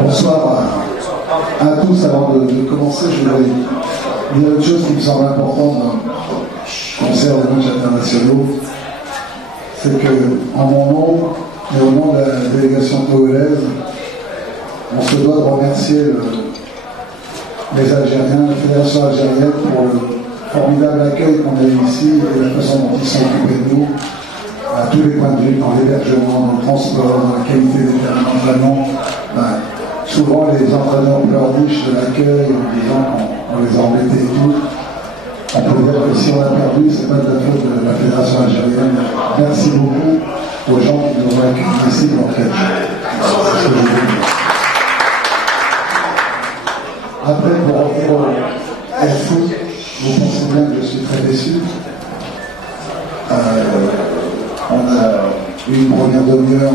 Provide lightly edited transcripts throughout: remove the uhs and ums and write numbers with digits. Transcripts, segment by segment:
Bonsoir à tous. Avant de commencer, je voudrais dire une chose qui me semble importante concernant les matchs internationaux. C'est qu'en mon nom et au nom de la délégation togolaise, on se doit de remercier les Algériens, la fédération algérienne pour le formidable accueil qu'on a eu ici et la façon dont ils sont occupés de nous à tous les points de vue, dans l'hébergement, dans le transport, dans la qualité des entraînements. Souvent les entraîneurs pleurnichent de l'accueil en disant qu'on les a embêtés et tout. On peut dire que si on a perdu, c'est pas de la faute de la fédération algérienne. Merci beaucoup aux gens qui nous ont accueillis ici dans le catch. C'est ce que je veux dire. Après, pour revenir au foot, vous pensez bien que je suis très déçu. On a eu une première demi-heure.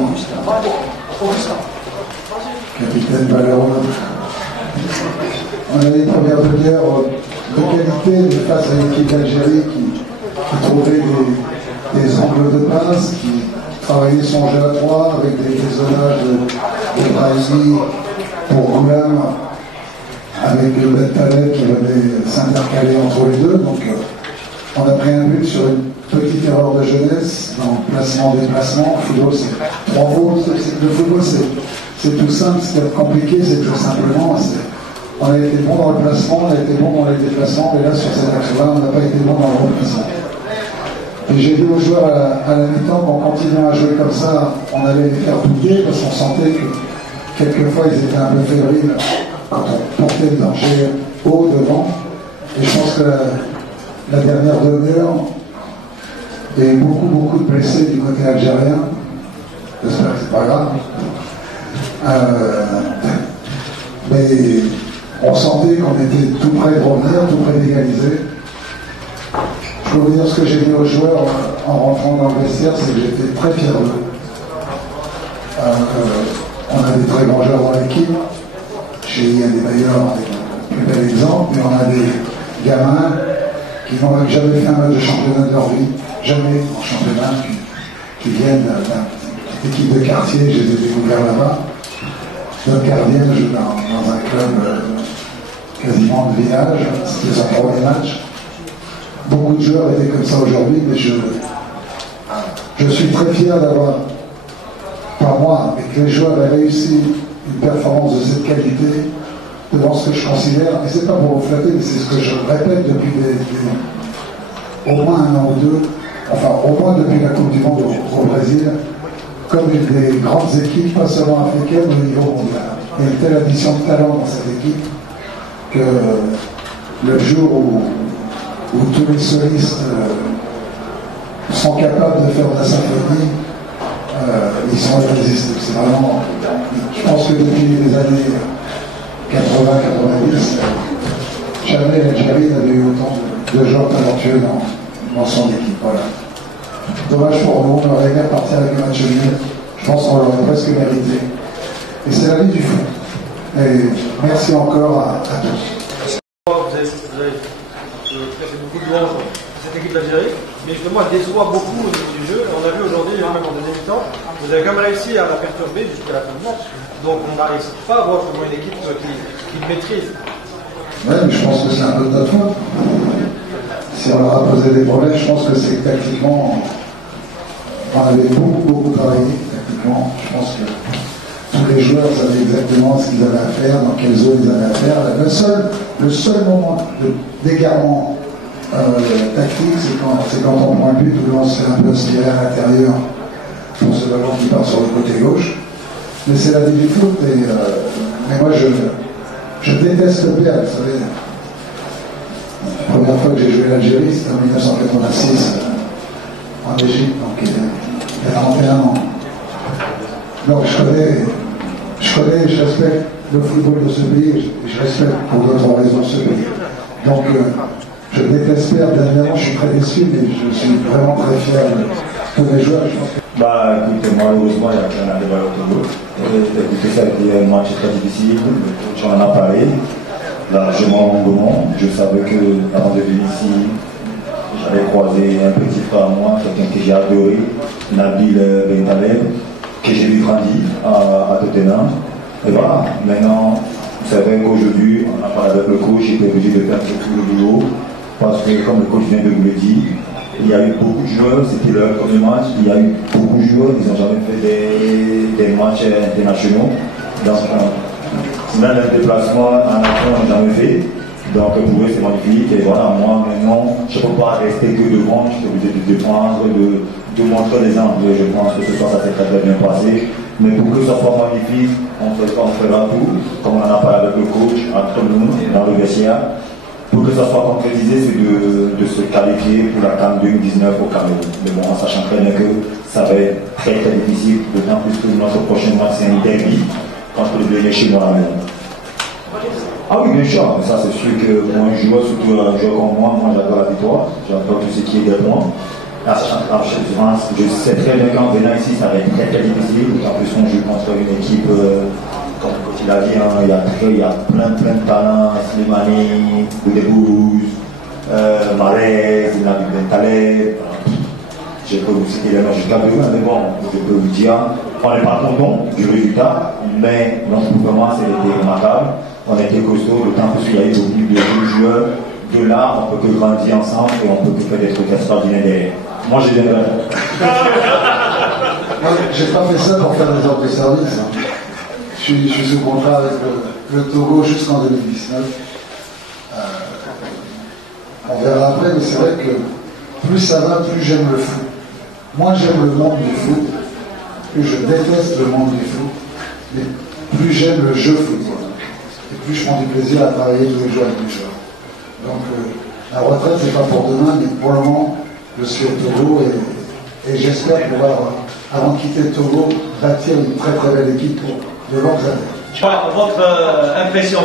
Capitaine Valeron. On a eu une première demi-heure de qualité face à l'équipe d'Algérie qui trouvait des angles de passe, qui travaillait son jeu à 3 avec des zonages de Brahimi pour Goulam, avec le Bentaleb qui venait s'intercaler entre les deux. Donc on a pris un but sur une petite erreur de jeunesse dans le placement-déplacement. Le football, c'est 3 fautes. Le football, c'est tout simple. Ce qui est compliqué, c'est tout simplement, on a été bon dans le placement, on a été bon dans les déplacements, mais là, sur cet axe-là, on n'a pas été bon dans le remplacement. Et j'ai dit aux joueurs à la mi-temps qu'en continuant à jouer comme ça, on allait les faire douter, parce qu'on sentait que quelquefois, ils étaient un peu fébriles quand on portait le danger haut devant. Et je pense que la dernière demi-heure, il y a eu beaucoup de blessés du côté algérien. J'espère que c'est pas grave. Mais on sentait qu'on était tout près de revenir, tout près d'égaliser. Je peux vous dire ce que j'ai dit aux joueurs en rentrant dans le vestiaire, c'est que j'étais très fier d'eux. On a des très grands joueurs dans l'équipe. Il y a des meilleurs avec le plus bel exemple, mais on a des gamins qui n'ont jamais fait un match de championnat de leur vie, jamais en championnat, qui viennent d'une équipe de quartier, je les ai découverts là-bas. Notre gardien joue dans un club quasiment de village, c'était son premier match. Beaucoup de joueurs étaient comme ça aujourd'hui, mais je suis très fier d'avoir, par moi, et que les joueurs aient réussi une performance de cette qualité devant ce que je considère, et c'est pas pour vous flatter, mais c'est ce que je répète depuis au moins un an ou deux, enfin au moins depuis la Coupe du Monde au Brésil, comme une des grandes équipes, pas seulement africaines, mais au niveau mondial. Il y a une telle addition de talent dans cette équipe que le jour où tous les solistes sont capables de faire de la symphonie, ils sont irrésistibles. C'est vraiment, je pense que depuis les années 80-90, jamais l'Algérie n'avait eu autant de gens talentueux dans son équipe. Voilà. Dommage pour nous, on aurait bien parti avec un match nul. Je pense qu'on l'aurait presque mérité. Et c'est la vie du foot. Et merci encore à tous. Vous avez fait beaucoup de louanges à cette équipe d'Algérie, mais justement elle déçoit beaucoup au niveau du jeu. On a vu aujourd'hui, même en deuxième mi-temps, vous avez quand même réussi à la perturber jusqu'à la fin du match. Donc on n'arrive pas à voir comment une équipe qui maîtrise. Oui, mais je pense que c'est un peu de notre faute. Si on leur a posé des problèmes, je pense que c'est tactiquement, on avait beaucoup travaillé tactiquement. Je pense que tous les joueurs savaient exactement ce qu'ils avaient à faire, dans quelle zone ils avaient à faire. Le seul moment d'égarement tactique, c'est quand on prend le but, où on se fait un peu aspirer à l'intérieur pour ce ballon qui part sur le côté gauche. Mais c'est la vie du foot. Mais moi, je déteste perdre, vous savez. La première fois que j'ai joué l'Algérie, c'était en 1986, en Égypte, donc il y a 31 ans. Donc je connais, je respecte le football de ce pays, je respecte pour d'autres raisons ce pays. Donc je déteste perdre, dernièrement je suis très déçu, mais je suis vraiment très fier de tous les joueurs. Écoutez, malheureusement, il y a plein de débat autour. Écoutez, ça a été un match très difficile, tu en as parlé, largement longuement. Je savais que avant de venir ici, j'avais croisé un petit frère à moi, quelqu'un que j'ai adoré, Nabil Bentaleb, que j'ai vu grandir à Tottenham. Et voilà, maintenant, c'est vrai qu'aujourd'hui, on a parlé avec le coach, il était obligé de faire tout le boulot, parce que comme le coach vient de vous le dire, il y a eu beaucoup de joueurs, c'était leur premier match, il y a eu beaucoup de joueurs, ils n'ont jamais fait des matchs internationaux. Donc, même un déplacement en action, on n'a jamais fait. Donc pour eux c'est magnifique. Et voilà, moi maintenant, je ne peux pas rester que devant, je suis obligé de défendre, de montrer l'exemple. Je pense que ce soir ça s'est très bien passé. Mais pour que ça soit magnifique, on fera tout, comme on en a parlé avec le coach, entre nous, dans le vestiaire. Pour que ça soit concrétisé, c'est de se qualifier pour la CAN 2019 au Cameroun. Mais bon, en sachant très bien que ça va être très très difficile, d'autant plus que notre prochain match c'est un derby contre le dernier chinois à la maison. Ah oui, bien sûr, ça c'est sûr que pour un joueur, surtout un joueur comme moi j'adore la victoire, j'adore tout ce qui est des points. Je sais très bien qu'en venant ici, ça va être très très difficile, en plus on joue contre une équipe, comme il a dit, il y a plein de talents, Slimani, Boudébouze, Marez, Nabil Bentaleb. Je peux vous citer les noms jusqu'à demain, mais bon, je peux vous dire, on n'est pas content du résultat, mais notre performance elle était remarquable. On a été costaud, d'autant plus qu'il y a eu beaucoup de joueurs. De là, on peut que grandir ensemble et on peut que faire des trucs extraordinaires derrière. Moi, j'ai bien J'ai pas fait ça pour faire des ordres de service. Hein. Je suis sous contrat avec le Togo jusqu'en 2019. On verra après, mais c'est vrai que plus ça va, plus j'aime le foot. Moi, j'aime le monde du foot, plus je déteste le monde du foot, mais plus j'aime le jeu football. Et plus je prends du plaisir à travailler tous les jours avec les joueurs. Donc la retraite, c'est pas pour demain, mais pour le moment, je suis au Togo et j'espère pouvoir, avant de quitter le Togo, bâtir une très très belle équipe pour de longues années.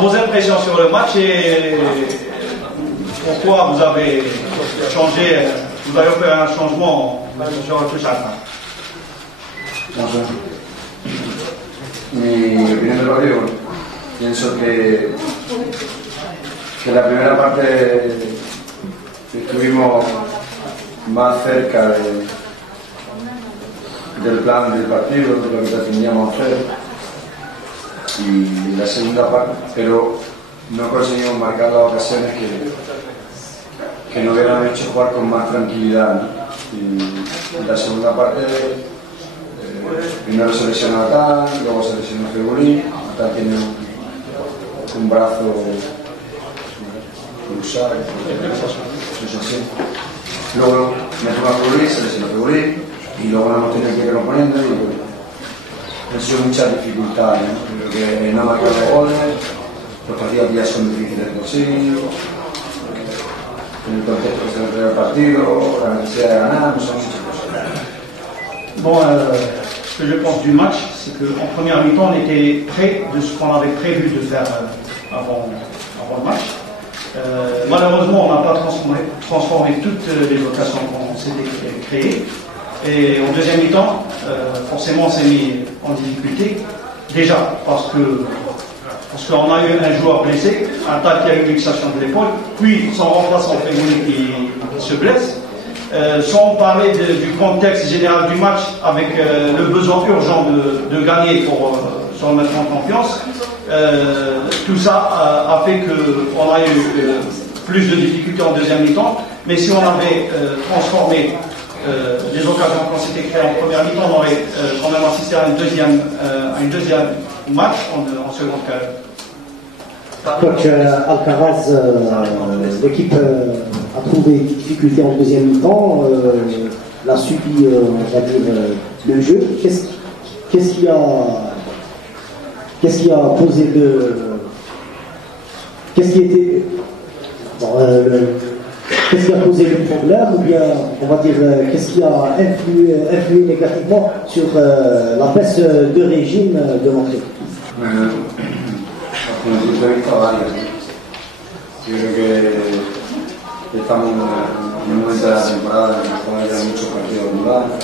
Vos impressions sur le match et pourquoi vous avez changé, vous avez fait un changement sur le touche à la fin. Bonjour. Mi opinión del partido, pienso que la primera parte estuvimos más cerca del plan del partido, de lo que pretendíamos hacer, y la segunda parte, pero no conseguimos marcar las ocasiones que nos hubieran hecho jugar con más tranquilidad, ¿no? Y la segunda parte, primero se lesionó Atán, luego se lesionó Febulín. Atán tiene un brazo cruzado, luego metimos a Febulín, se lesionó Febulín, y luego nos hemos tenido que ir componiendo y han sido muchas dificultades, ¿no? Creo que no marcar los goles, los partidos ya son difíciles de conseguir, en el contexto que se refiere al partido, la necesidad de ganar, son muchas cosas. Bon, ce que je pense du match, c'est qu'en première mi-temps, on était près de ce qu'on avait prévu de faire avant le match. Malheureusement, on n'a pas transformé toutes les occasions qu'on s'était créées. Et en deuxième mi-temps, forcément, on s'est mis en difficulté. Déjà, parce qu'on a eu un joueur blessé, un tas qui a eu une luxation de l'épaule, puis son remplaçant Feghouli qui se blesse. Sans parler du contexte général du match, avec le besoin urgent de gagner pour se remettre en confiance, tout ça a fait qu'on a eu plus de difficultés en deuxième mi-temps. Mais si on avait transformé les occasions qu'on s'était créées en première mi-temps, on aurait quand même assisté à une deuxième match en seconde période. Coach Alcaraz, l'équipe a trouvé des difficultés en deuxième mi-temps, l'a subi, on va dire, le jeu. Qu'est-ce qui a posé qu'est-ce qui a posé le problème, ou bien, on va dire, qu'est-ce qui a influé négativement sur la baisse de régime de notre équipe? Desde mi punto de vista, varios. Yo creo que estamos en un momento de la temporada en el cual hay muchos partidos anulados.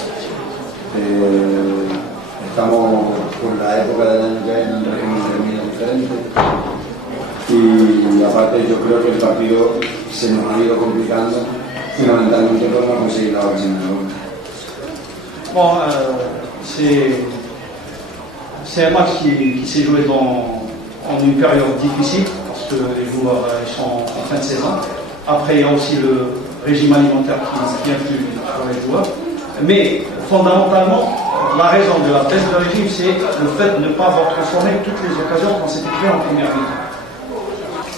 Estamos con la época del año que hay en un régimen diferente. Y aparte, yo creo que el partido se nos ha ido complicando fundamentalmente por no conseguir la ocasión de gol. Bon, c'est un match qui s'est joué en une période difficile parce que les joueurs sont en fin de saison. Après, il y a aussi le régime alimentaire qui influe sur les joueurs. Mais fondamentalement, la raison de la baisse de régime, c'est le fait de ne pas avoir transformé toutes les occasions qu'on s'était créées en première mi-temps.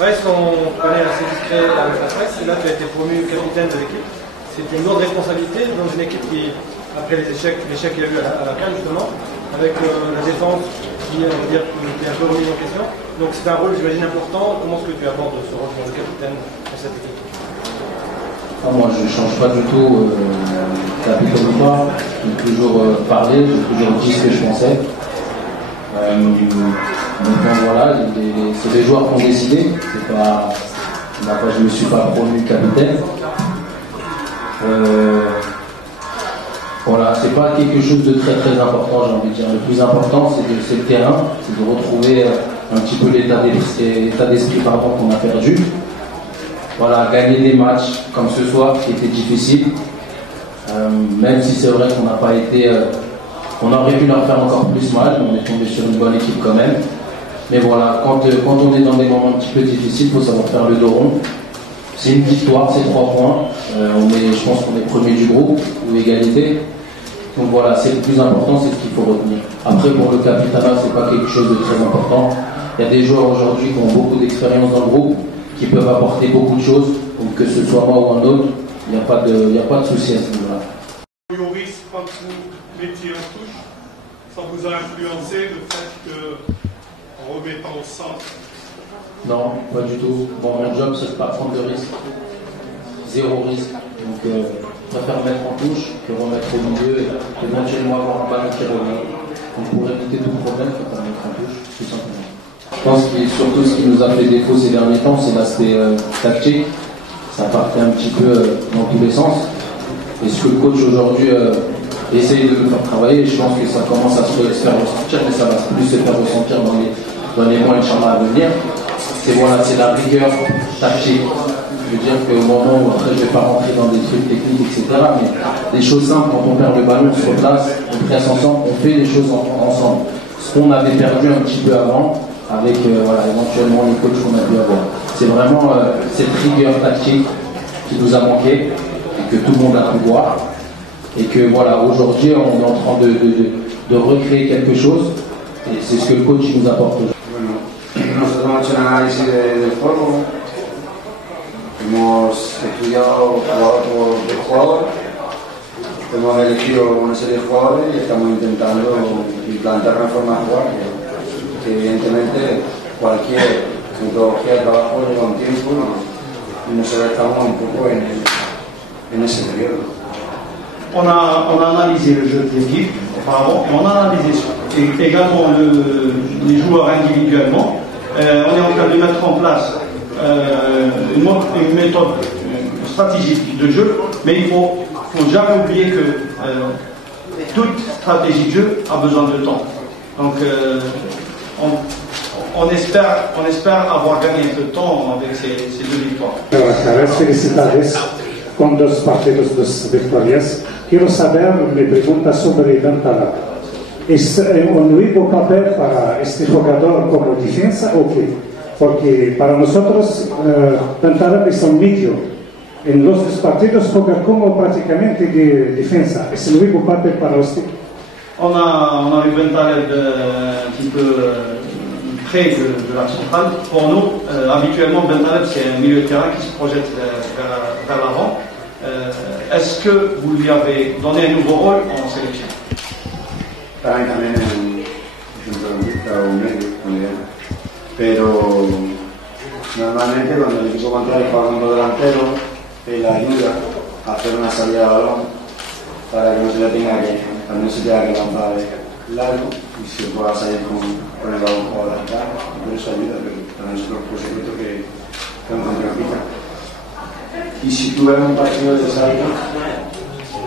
Ouais, on connaît assez discret avec la presse, et là tu as été promu capitaine de l'équipe. C'est une lourde responsabilité dans une équipe qui, après l'échec qu'il y a eu à la fin justement, avec la défense qui est un peu remise en question. Donc c'est un rôle, j'imagine, important. Comment est-ce que tu abordes ce rôle de capitaine dans cette équipe? Moi, je ne change pas du tout capitaine ou pas. J'ai toujours parlé, j'ai toujours dit ce que je pensais. Donc voilà, c'est les joueurs qui ont décidé. C'est pas, je ne me suis pas promu capitaine. Voilà, c'est pas quelque chose de très très important, j'ai envie de dire. Le plus important, c'est le terrain, c'est de retrouver un petit peu l'état d'esprit qu'on a perdu. Voilà, gagner des matchs comme ce soir qui était difficile, même si c'est vrai qu'on n'a pas été, on aurait pu leur faire encore plus mal, on est tombé sur une bonne équipe quand même. Mais voilà, quand on est dans des moments un petit peu difficiles, il faut savoir faire le dos rond. C'est une victoire, c'est 3 points. Je pense qu'on est premier du groupe, ou égalité. Donc voilà, c'est le plus important, c'est ce qu'il faut retenir. Après, pour le capitanat, c'est pas quelque chose de très important. Il y a des joueurs aujourd'hui qui ont beaucoup d'expérience dans le groupe, qui peuvent apporter beaucoup de choses. Donc que ce soit moi ou un autre, il n'y a pas de souci à ce niveau-là. Yoris, quand vous mettiez en touche, ça vous a influencé le fait que, en remettant au centre? Non, pas du tout. Bon, mon job, c'est de ne pas prendre de risque. 0 risque. Donc, je préfère mettre en touche que remettre au milieu et éventuellement avoir un ballon qui revient. Donc, pour éviter tout problème, je préfère mettre en touche, tout simplement. Je pense que surtout ce qui nous a fait défaut ces derniers temps, c'est l'aspect tactique. Ça partait un petit peu dans tous les sens. Et ce que le coach aujourd'hui essaye de nous faire travailler, je pense que ça commence à se faire ressentir, mais ça va plus se faire ressentir dans les mois Inch'Allah à venir. C'est la rigueur tactique. Je veux dire qu'au moment où, après je ne vais pas rentrer dans des trucs techniques, etc., mais des choses simples, quand on perd le ballon, on se replace, on presse ensemble, on fait les choses ensemble. Ce qu'on avait perdu un petit peu avant, avec éventuellement les coachs qu'on a pu avoir. C'est vraiment cette rigueur tactique qui nous a manqué, et que tout le monde a pu voir, et que voilà, aujourd'hui on est en train de recréer quelque chose, et c'est ce que le coach nous apporte aujourd'hui. Nosotros hemos hecho un análisis del juego, hemos estudiado jugador por jugador, hemos elegido una serie de jugadores y estamos intentando implantar una forma de jugar que evidentemente cualquier metodología de trabajo lleva un tiempo y nosotros estamos un poco en ese periodo. On a analysé le jeu de l'équipe auparavant et on a analysé également les joueurs individuellement. On est en train de mettre en place une méthode stratégique de jeu, mais il ne faut jamais oublier que toute stratégie de jeu a besoin de temps. Donc on espère avoir gagné un peu de temps avec ces 2 victoires. Felicidades con 2 partidos, 2 victorias. Quiero saber, me pregunta sobre Bentaleb. ¿Es un nuevo papel para este jugador como defensa o qué? Porque para nosotros Bentaleb es un medio. En los 2 partidos juega como prácticamente de defensa. ¿Es un nuevo papel para usted? On a vu Bentaleb un petit peu près de la centrale. Pour nous, habituellement, Bentaleb c'est un milieu de terrain qui se projette vers l'avant. Est-ce que vous lui avez donné un nouveau rôle en sélection? Para mí también es un centrocampista o un medio, pero normalmente cuando el equipo contrario juega con 2 delanteros, él ayuda a hacer una salida de balón para que no se tenga que lanzar largo y se pueda salir con el balón jugado atrás, y por eso ayuda, pero para nosotros por supuesto que es un centrocampista. Y si tú ves un partido de salto,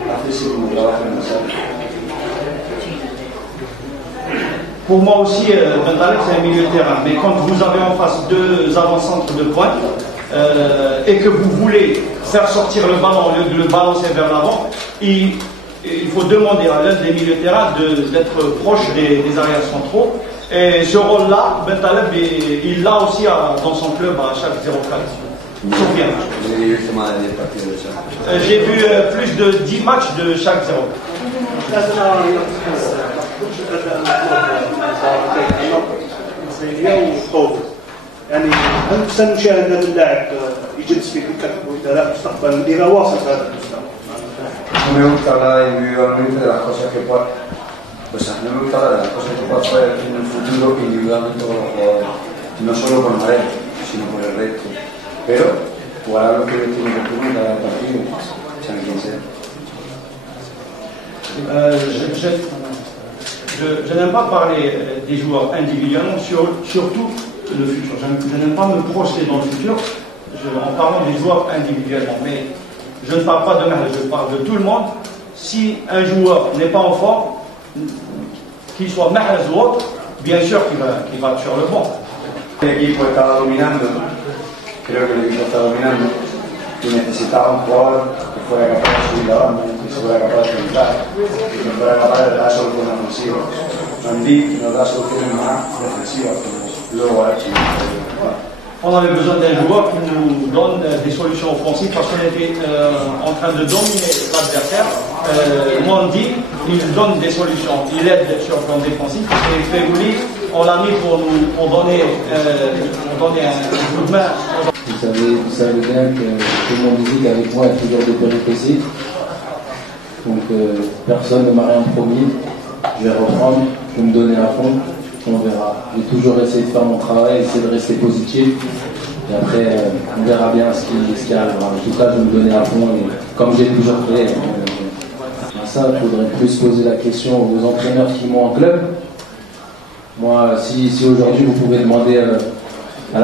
haces ese como trabajo en el salto. Pour moi aussi, Bentaleb c'est un milieu de terrain, mais quand vous avez en face 2 avant-centres de pointe et que vous voulez faire sortir le ballon au lieu de le balancer vers l'avant, il il faut demander à l'un des milieux de terrain d'être proche des arrières centraux. Et ce rôle-là, Bentaleb, il l'a aussi dans son club à chaque 0-4. Souviens. J'ai vu plus de 10 matchs de chaque 0. يعني هل سنشاهد هذا اللاعب يجلس في دكة البدلاء مستقبلا إذا واصل هذا المستوى؟ No me gusta hablar individualmente de las cosas que pueda, o sea, no me gusta hablar de las cosas que pueda hacer en el futuro individualmente con los jugadores, no solo con Marel, sino con el resto. Pero jugar a lo que ellos tienen que hacer en cada partido, sean quien sea. Je n'aime pas parler des joueurs individuellement, surtout le futur. Je n'aime pas me projeter dans le futur en parlant des joueurs individuellement. Mais je ne parle pas de Mahrez, je parle de tout le monde. Si un joueur n'est pas en forme, qu'il soit Mahrez ou autre, bien sûr qu'il va sur le banc. El equipo estaba dominando, creo que el equipo está dominando y necesitaba un jugador que fuera capaz de subir la banda, que fuera capaz de centrar, que fuera capaz de dar soluciones ofensivas. Mendy nos da soluciones más defensivas, como luego ha hecho. On avait besoin d'un joueur qui nous donne des solutions offensives parce qu'on était en train de dominer l'adversaire. Mendy, il donne des solutions, il aide sur le plan défensif. Et Fegouli, on l'a mis pour donner un coup de main. Vous savez bien que tout le monde dit qu'avec moi il y a toujours des péripéties. Donc personne ne m'a rien promis. Je vais reprendre, je vais me donner à fond. On verra. J'ai toujours essayé de faire mon travail, essayer de rester positif. Et après, on verra bien ce qui arrivera. En tout cas, je vais me donner à fond. Et comme j'ai toujours fait, ça, il faudrait plus poser la question aux entraîneurs qui m'ont en club. Moi, si aujourd'hui vous pouvez demander à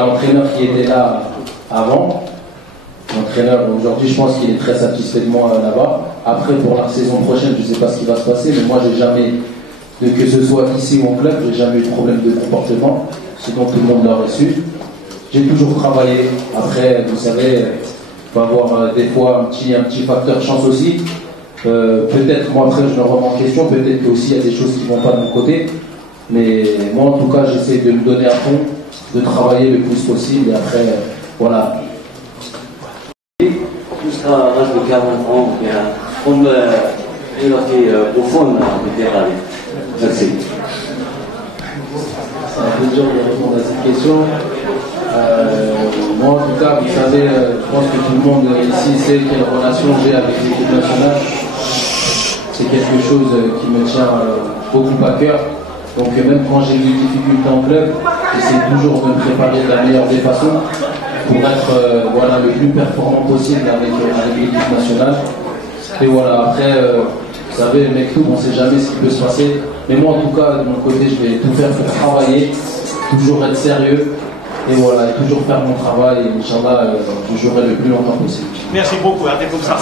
l'entraîneur qui était là avant, l'entraîneur aujourd'hui, je pense qu'il est très satisfait de moi là-bas. Après, pour la saison prochaine, je ne sais pas ce qui va se passer, mais moi, j'ai jamais, que ce soit ici ou en club, j'ai jamais eu de problème de comportement, sinon tout le monde l'aurait su. J'ai toujours travaillé. Après, vous savez, il faut avoir des fois un petit facteur chance aussi. Peut-être, moi après, je me remets en question, peut-être qu'il y a des choses qui ne vont pas de mon côté. Mais moi, en tout cas, j'essaie de me donner à fond, de travailler le plus possible. Et après, voilà. Jusqu'à l'âge de 40 ans, comme il a fait au fond de terrain. Merci. C'est un peu dur de répondre à cette question. Moi, en tout cas, vous savez, je pense que tout le monde ici sait quelle relation j'ai avec l'équipe nationale. C'est quelque chose qui me tient beaucoup à cœur. Donc même quand j'ai eu des difficultés en club, j'essaie toujours de me préparer de la meilleure des façons pour être le plus performant possible avec l'équipe nationale. Et voilà, après, vous savez, mec, on ne sait jamais ce qui peut se passer. Mais moi, en tout cas, de mon côté, je vais tout faire pour travailler, toujours être sérieux. Et voilà, toujours faire mon travail. Et Inch'Allah, je jouerai le plus longtemps possible. Merci beaucoup, hein, t'es comme ça.